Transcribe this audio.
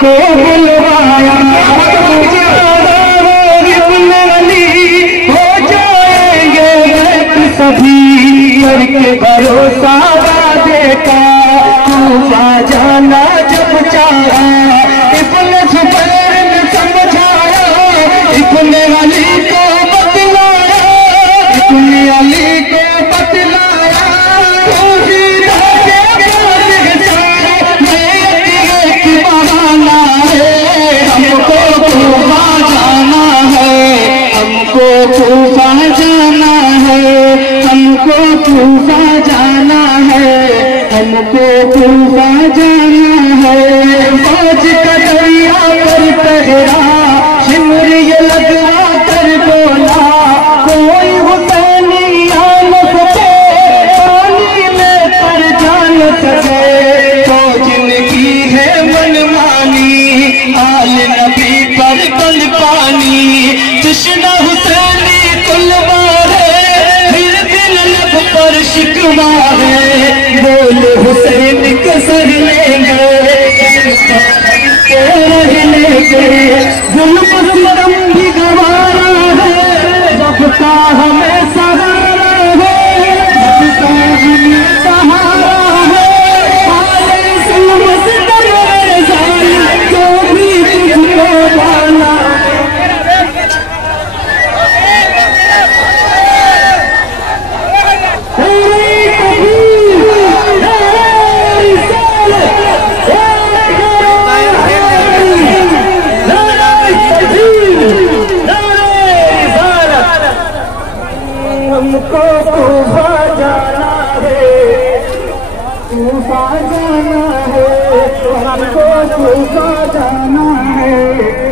को बुलवाया, इब्ने अली हो जाएंगे सभी, करके भरोसा वादे का तूफा जाना जब चाहा। इब्ने जुबैर ने समझाया, इब्ने अली को बतलाया, इब्ने अली को बतलाया, हमको कूफा जाना है, हमको कूफा जाना है, हमको कूफा जाना है, हमको कूफा जाना है। फौज का दरिया पर पहरा, शिमर ये लगवा कर बोला, कोई हुसैनी आ न सके, पानी में तर जा न सके। फौज ने की है मनमानी, आल नबी पर बल पानी, तृष्णा हुसैनी कुल मारे, फिर दिल लब पर शिकवा है, बोल हुसैन कसर लेंगे, रहने जुल्म सितम भी गवारा है, जब का हमें सहारा है, जब का हमें सहारा है, जुल्म सितम जो भी तुझको जाना। हमको कूफा जाना है, कूफा जाना है, हमको कूफा जाना है।